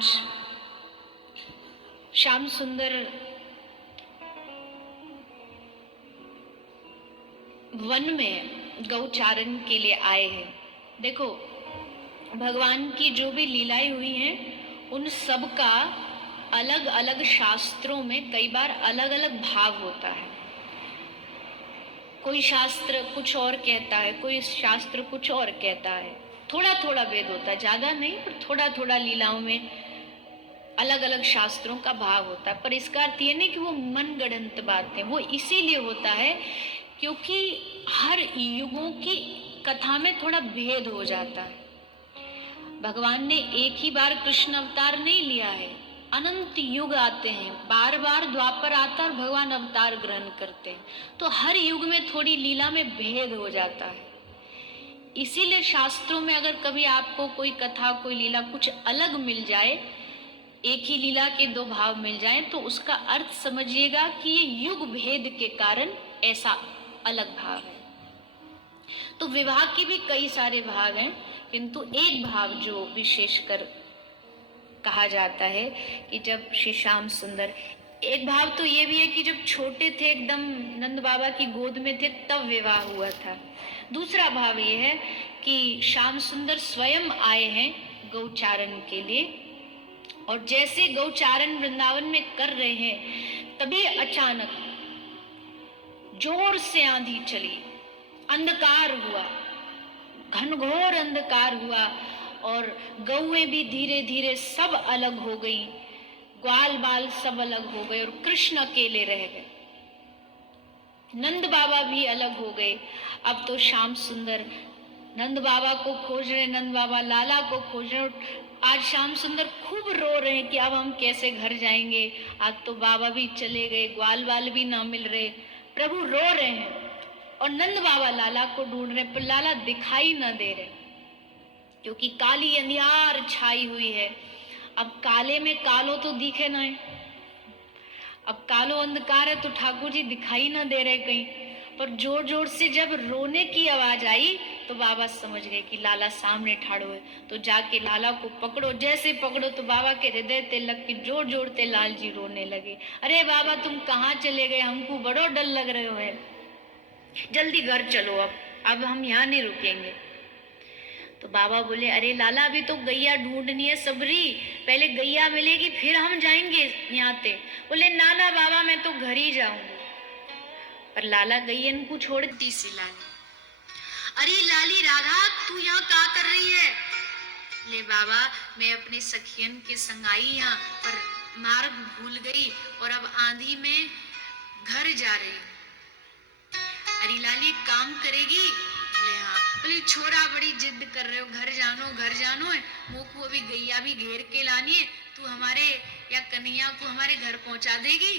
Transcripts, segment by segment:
आज श्याम सुंदर वन में गौचारण के लिए आए हैं। देखो, भगवान की जो भी लीलाएं हुई हैं उन सब का अलग अलग शास्त्रों में कई बार अलग अलग भाव होता है। कोई शास्त्र कुछ और कहता है, कोई शास्त्र कुछ और कहता है। थोड़ा थोड़ा भेद होता है, ज्यादा नहीं, पर थोड़ा थोड़ा लीलाओं में अलग अलग शास्त्रों का भाव होता है। पर इसका अर्थ ये नहीं कि वो मनगढ़ंत बातें, वो इसीलिए होता है क्योंकि हर युगों की कथा में थोड़ा भेद हो जाता है। भगवान ने एक ही बार कृष्ण अवतार नहीं लिया है, अनंत युग आते हैं, बार बार द्वापर आता और भगवान अवतार ग्रहण करते हैं, तो हर युग में थोड़ी लीला में भेद हो जाता है। इसीलिए शास्त्रों में अगर कभी आपको कोई कथा, कोई लीला कुछ अलग मिल जाए, एक ही लीला के दो भाव मिल जाएं, तो उसका अर्थ समझिएगा कि ये युग भेद के कारण ऐसा अलग भाव है। तो विवाह के भी कई सारे भाग हैं, किंतु एक भाव जो विशेषकर कहा जाता है कि जब श्री श्याम सुंदर, एक भाव तो ये भी है कि जब छोटे थे, एकदम नंद बाबा की गोद में थे, तब विवाह हुआ था। दूसरा भाव ये है कि श्याम सुंदर स्वयं आए हैं गौचारण के लिए, और जैसे गौचारण वृंदावन में कर रहे हैं, तभी अचानक जोर से आंधी चली, अंधकार हुआ, घनघोर अंधकार हुआ, और गौएं भी धीरे धीरे सब अलग हो गई, ग्वाल बाल सब अलग हो गए, और कृष्ण अकेले रह गए। नंद बाबा भी अलग हो गए। अब तो श्याम सुंदर नंद बाबा को खोज रहे, नंद बाबा लाला को खोज रहे, और आज श्याम सुंदर खूब रो रहे हैं कि अब हम कैसे घर जाएंगे, आज तो बाबा भी चले गए, ग्वाल बाल भी ना मिल रहे। प्रभु रो रहे हैं और नंद बाबा लाला को ढूंढ रहे, पर लाला दिखाई ना दे रहे, क्योंकि काली अंधियार छाई हुई है। अब काले में कालो तो दिखे ना है, अब कालो अंधकार है, तो ठाकुर जी दिखाई ना दे रहे कहीं। पर जोर जोर से जब रोने की आवाज आई तो बाबा समझ गए कि लाला सामने ठाड़ो है, तो जाके लाला को पकड़ो। जैसे पकड़ो तो बाबा के हृदय ते लग के जोर जोर ते लाल जी रोने लगे। अरे बाबा, तुम कहाँ चले गए, हमको बड़ो डर लग रहे हो है, जल्दी घर चलो, अब हम यहाँ नहीं रुकेंगे। तो बाबा बोले, अरे लाला, अभी तो गैया ढूंढनी है सबरी, पहले गैया मिलेगी फिर हम जाएंगे यहाँ से। बोले, ना ना बाबा, मैं तो घर ही जाऊंगी। पर लाला गैयन को छोड़ती सी लाली, अरे लाली राधा, तू यहाँ क्या कर रही है? ले बाबा, मैं अपने सखियन के संग आई यहाँ, पर मार्ग भूल गई और अब आंधी में घर जा रही। अरे लाली, काम करेगी? बोले हाँ। बोले, छोरा बड़ी जिद कर रहे हो, घर जानो है, मोको अभी गैया भी घेर के लानी है, तू हमारे या कन्हैया को हमारे घर पहुंचा देगी?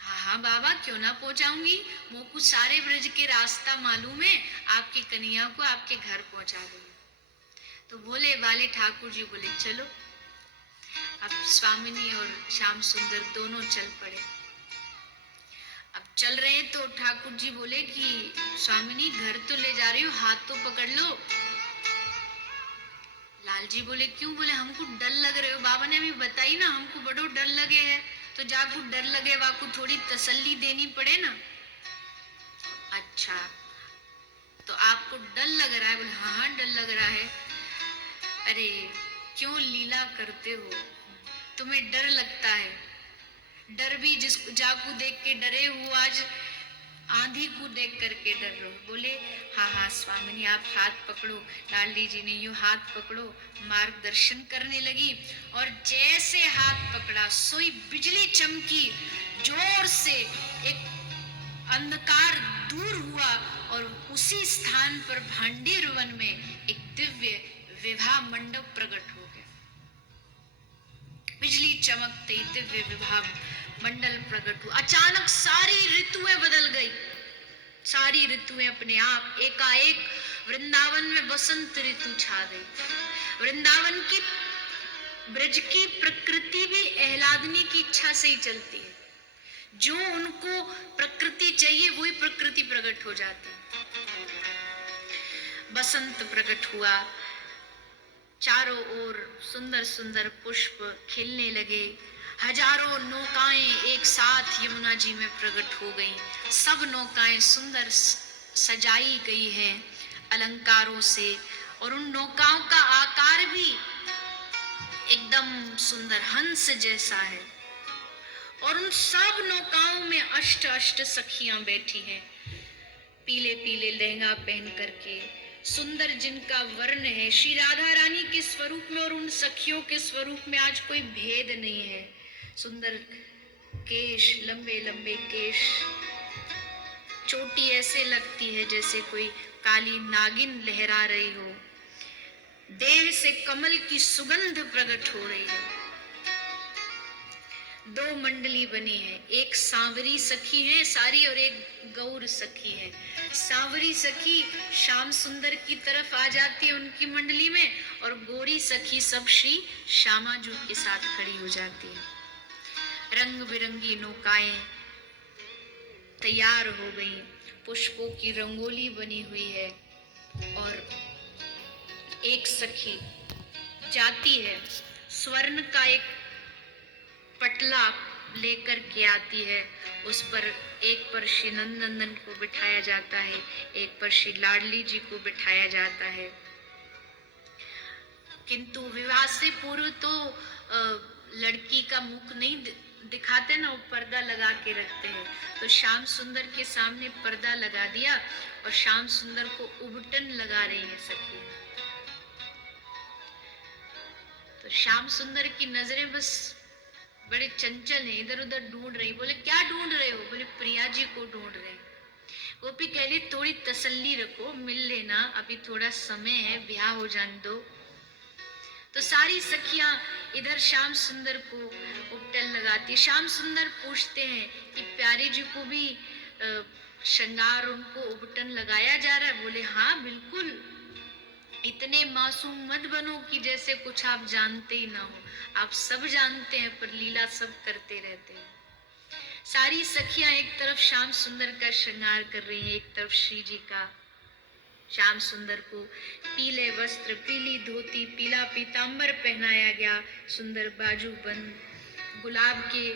हाँ हाँ बाबा, क्यों ना पहुंचाऊंगी, मोको सारे ब्रज के रास्ता मालूम है, आपके कन्हैया को आपके घर पहुंचा दूंगी। तो भोले वाले ठाकुर जी बोले, चलो। अब स्वामिनी और श्याम सुंदर दोनों चल पड़े। अब चल रहे तो ठाकुर जी बोले कि स्वामिनी, घर तो ले जा रही हो, हाथ तो पकड़ लो। लाल जी बोले, क्यों? बोले, हमको डर लग रहे हो, बाबा ने अभी बताई ना, हमको बड़ो डर लगे है, तो जाको डर लगे वाको थोड़ी तसल्ली देनी पड़े ना। अच्छा, तो आपको डर लग रहा है? बोले हाँ हाँ, डर लग रहा है। अरे क्यों लीला करते हो, तुम्हें डर लगता है? डर भी जिसको जाकू देख के डरे हो, आज आंधी को देख करके डर रहे हो। बोले हाँ हाँ स्वामिनी, आप हाथ पकड़ो। लाली जी ने यूं हाथ पकड़ो, मार्गदर्शन करने लगी, और जैसे हाथ पकड़ा सोई बिजली चमकी, जोर से एक अंधकार दूर हुआ, और उसी स्थान पर भांडीर वन में एक दिव्य विवाह मंडप प्रकट हो गया। बिजली चमकते ही दिव्य विवाह मंडल प्रकट हुआ। अचानक सारी ऋतुएं बदल गई, सारी ऋतुएं अपने आप एकाएक वृंदावन में बसंत ऋतु छा गई। वृंदावन की ब्रज की प्रकृति भी आह्लादनी की इच्छा से ही चलती है, जो उनको प्रकृति चाहिए वही प्रकृति प्रकट हो जाती है। बसंत प्रकट हुआ, चारों ओर सुंदर सुंदर पुष्प खिलने लगे। हजारों नौकाएं एक साथ यमुना जी में प्रकट हो गईं। सब नौकाएं सुंदर सजाई गई हैं अलंकारों से, और उन नौकाओं का आकार भी एकदम सुंदर हंस जैसा है। और उन सब नौकाओं में अष्ट अष्ट सखियां बैठी हैं, पीले पीले लहंगा पहन करके, सुंदर जिनका वर्ण है श्री राधा रानी के स्वरूप में और उन सखियों के स्वरूप में आज कोई भेद नहीं है। सुंदर केश, लंबे लंबे केश, चोटी ऐसे लगती है जैसे कोई काली नागिन लहरा रही हो। देह से कमल की सुगंध प्रकट हो रही है। दो मंडली बनी है, एक सांवरी सखी है सारी और एक गौर सखी है। सांवरी सखी श्याम सुंदर की तरफ आ जाती है उनकी मंडली में, और गोरी सखी सब श्री श्यामाजू के साथ खड़ी हो जाती है। रंग बिरंगी नौकाएं तैयार हो गई, पुष्पों की रंगोली बनी हुई है, और एक सखी जाती है, स्वर्ण का एक पटला लेकर के आती है। उस पर एक पर श्री नंदनंदन को बिठाया जाता है, एक पर श्री लाडली जी को बिठाया जाता है। किंतु विवाह से पूर्व तो लड़की का मुख नहीं दिखाते ना, वो पर्दा लगा के रखते हैं। तो श्याम सुंदर के सामने पर्दा लगा दिया और श्याम सुंदर को उबटन लगा रही है सखी। तो श्याम सुंदर की नजरें बस बड़े चंचल हैं, इधर उधर ढूंढ रही। बोले क्या ढूंढ रहे हो? बोले प्रिया जी को ढूंढ रहे। गोपी कह रही थोड़ी तसल्ली रखो, मिल लेना, अभी थोड़ा समय है, ब्याह हो जाने दो। तो सारी सखियां इधर श्याम सुंदर को उपटन लगाती। श्याम सुंदर पूछते हैं कि प्यारी जी को भी श्रृंगार, उनको उपटन लगाया जा रहा है? बोले हाँ बिल्कुल, इतने मासूम मत बनो कि जैसे कुछ आप जानते ही ना हो। आप सब जानते हैं, पर लीला सब करते रहते हैं। सारी सखियां एक तरफ श्याम सुंदर का श्रृंगार कर रही हैं, एक तरफ श्री जी का। श्याम सुंदर को पीले वस्त्र, पीली धोती, पीला पीतांबर पहनाया गया, सुंदर बाजू बंद, गुलाब के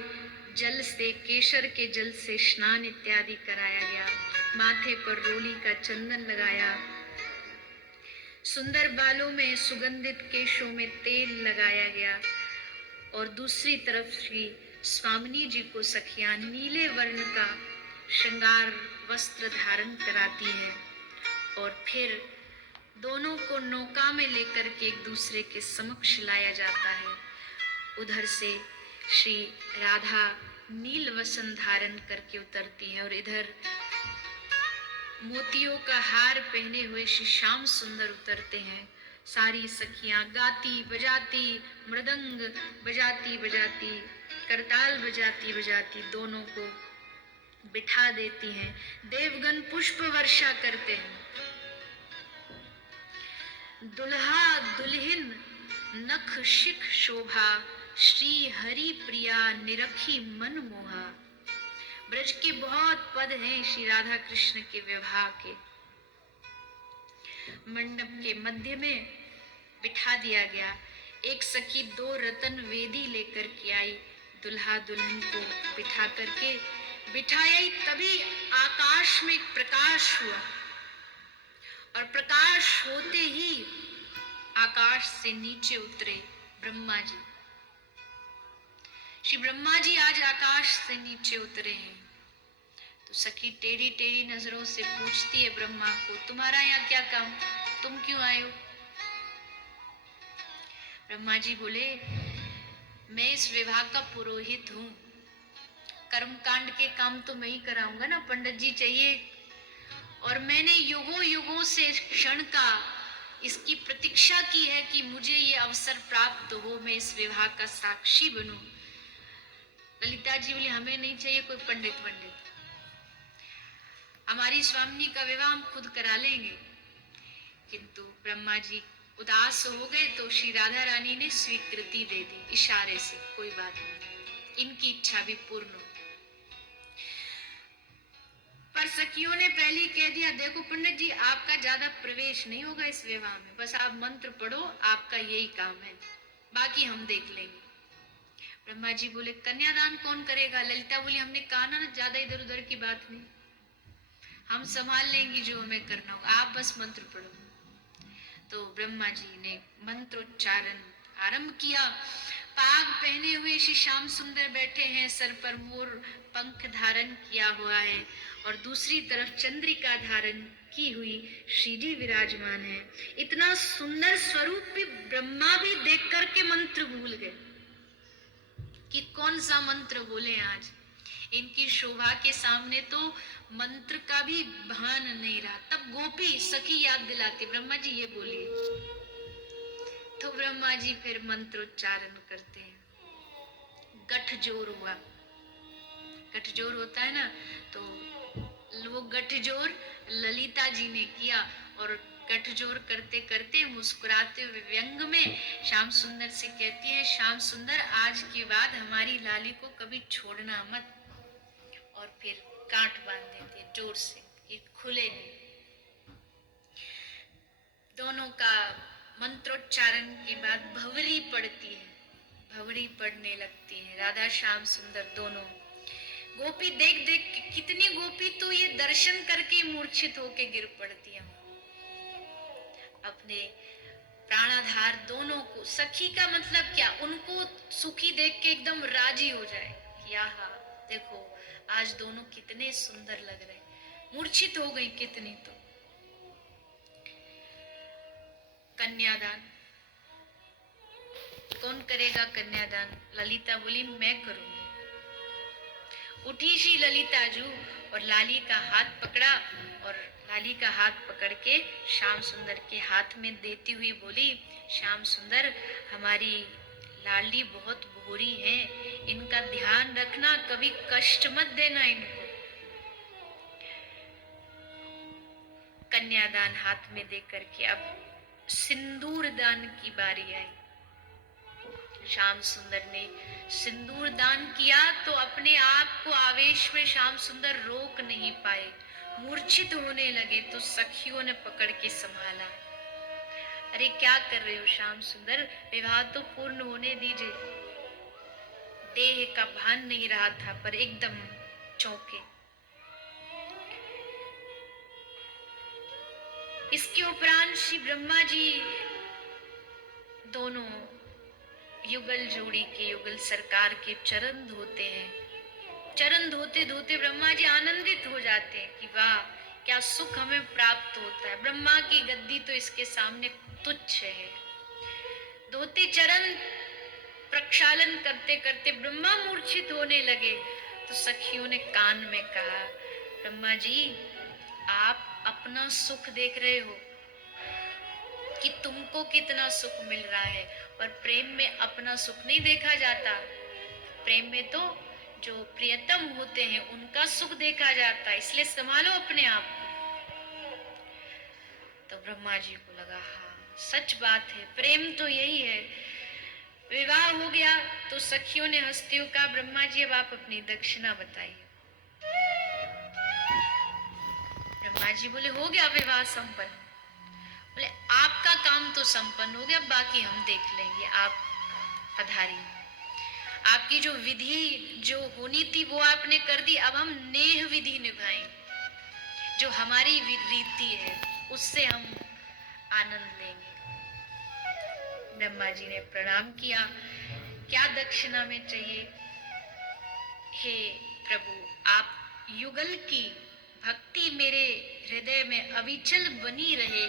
जल से, केसर के जल से स्नान इत्यादि कराया गया, माथे पर रोली का चंदन लगाया, सुंदर बालों में, सुगंधित केशों में तेल लगाया गया। और दूसरी तरफ श्री स्वामिनी जी को सखियां नीले वर्ण का श्रृंगार वस्त्र धारण कराती है, और फिर दोनों को नौका में लेकर के एक दूसरे के समक्ष लाया जाता है। उधर से श्री राधा नील वसन धारण करके उतरती है, और इधर मोतियों का हार पहने हुए श्री श्याम सुंदर उतरते हैं। सारी सखियां गाती बजाती, मृदंग बजाती बजाती, करताल बजाती बजाती दोनों को बिठा देती हैं। देवगण पुष्प वर्षा करते हैं। दुल्हा दुल्हन नख शिख शोभा, श्री हरि प्रिया निरखी मन मोहा। ब्रज के बहुत पद हैं श्री राधा कृष्ण के विवाह के। मंडप के मध्य में बिठा दिया गया। एक सखी दो रतन वेदी लेकर के आई, दुल्हा दुल्हन को बिठा करके बिठाया। तभी आकाश में एक प्रकाश हुआ, और प्रकाश होते ही आकाश से नीचे उतरे ब्रह्मा जी। श्री ब्रह्मा जी आज आकाश से नीचे उतरे हैं। तो सखी टेढ़ी टेढ़ी नजरों से पूछती है ब्रह्मा को, तुम्हारा यहाँ क्या काम, तुम क्यों आए हो? ब्रह्मा जी बोले, मैं इस विवाह का पुरोहित हूँ, कर्मकांड के काम तो मैं ही कराऊंगा ना, पंडित जी चाहिए। और मैंने युगों युगों से क्षण का इसकी प्रतीक्षा की है कि मुझे ये अवसर प्राप्त हो, मैं इस विवाह का साक्षी बनूं। ललिता जी बोली, हमें नहीं चाहिए कोई पंडित, हमारी स्वामिनी का विवाह हम खुद करा लेंगे। किंतु ब्रह्मा जी उदास हो गए, तो श्री राधा रानी ने स्वीकृति दे दी इशारे से, कोई बात नहीं, इनकी इच्छा भी पूर्ण हो। पर सखियों ने पहले ही कह दिया, देखो पंडित जी आपका ज्यादा प्रवेश नहीं होगा इस विवाह में, बस आप मंत्र पढ़ो, आपका यही काम है, बाकी हम देख लेंगे। ब्रह्मा जी बोले कन्यादान कौन करेगा? ललिता बोली हमने कहा ना, ज्यादा इधर उधर की बात नहीं, हम संभाल लेंगी जो हमें करना होगा, आप बस मंत्र पढ़ो। तो ब्रह्मा जी ने मंत्रोच्चारण आरंभ किया। पाग पहने हुए श्री श्याम सुंदर बैठे हैं, सर पर मोर पंख धारण किया हुआ है और दूसरी तरफ चंद्रिका धारण की हुई श्रीजी विराजमान है। इतना सुंदर स्वरूप भी ब्रह्मा भी देख करके मंत्र भूल गए कि कौन सा मंत्र बोले आज। इनकी शोभा के सामने तो मंत्र का भी भान नहीं रहा। तब गोपी सखी याद दिलाती, ब्रह्मा जी ये बोलिए। तो ब्रह्मा जी फिर मंत्रोच्चारण करते हैं। गठजोड़ हुआ, गठजोड़ होता है ना, तो वो गठजोड़ ललिता जी ने किया और गठजोड़ करते करते मुस्कुराते हुए व्यंग में श्याम सुंदर से कहती है, श्याम सुंदर आज के बाद हमारी लाली को कभी छोड़ना मत। और फिर गांठ बांध देती है जोर से कि खुले नहीं। दोनों का मंत्रोच्चारण के बाद भंवरी पड़ती है, भंवरी पड़ने लगती है राधा श्याम सुंदर दोनों। गोपी देख देख कितनी गोपी तो ये दर्शन करके मूर्छित होके गिर पड़ती है। अपने प्राणाधार दोनों को, सखी का मतलब क्या, उनको सुखी देख के एकदम राजी हो जाए कि आहा देखो आज दोनों कितने सुंदर लग रहे। मूर्छित हो गई कितनी तो। कन्यादान कौन करेगा? कन्यादान ललिता बोली मैं करूंगी। उठी श्री ललिता जू और लाली का हाथ पकड़ा और लाली का हाथ पकड़ के श्याम सुंदर के हाथ में देती हुई बोली, श्याम सुंदर हमारी लाली बहुत भोरी है, इनका ध्यान रखना, कभी कष्ट मत देना इनको। कन्यादान हाथ में दे करके अब सिंदूर दान की बारी आई। श्याम सुंदर ने सिंदूर दान किया तो अपने आप को आवेश में श्याम सुंदर रोक नहीं पाए, मूर्छित होने लगे। तो सखियों ने पकड़ के संभाला। अरे क्या कर रहे हो श्याम सुंदर, विवाह तो पूर्ण होने दीजिए। देह का भान नहीं रहा था पर एकदम चौंके। इसके उपरांत श्री ब्रह्मा जी दोनों युगल जोड़ी के, युगल सरकार के चरण धोते हैं। चरण धोते धोते ब्रह्मा जी आनंदित हो जाते हैं कि वाह क्या सुख हमें प्राप्त होता है, ब्रह्मा की गद्दी तो इसके सामने तुच्छ है। धोते चरण प्रक्षालन करते करते ब्रह्मा मूर्छित होने लगे तो सखियों ने कान में कहा, ब्रह्मा जी आप अपना सुख देख रहे हो कि तुमको कितना सुख मिल रहा है, और प्रेम में अपना सुख नहीं देखा जाता। प्रेम में तो जो प्रियतम होते हैं उनका सुख देखा जाता है, इसलिए संभालो अपने आप को। तो ब्रह्मा जी को लगा हाँ सच बात है, प्रेम तो यही है। विवाह हो गया तो सखियों ने हस्तियों का, ब्रह्मा जी अब आप अपनी दक्षिणा बताइए। ब्रह्मा जी बोले हो गया विवाह संपन्न। बोले आपका काम तो संपन्न हो गया, बाकी हम देख लेंगे, आप पधारिए। आपकी जो विधि जो होनी थी वो आपने कर दी, अब हम नेह विधि निभाएंगे, जो हमारी रीति है उससे हम आनंद लेंगे। ब्रह्मा जी ने प्रणाम किया, क्या दक्षिणा में चाहिए? हे प्रभु आप युगल की भक्ति मेरे हृदय में अविचल बनी रहे,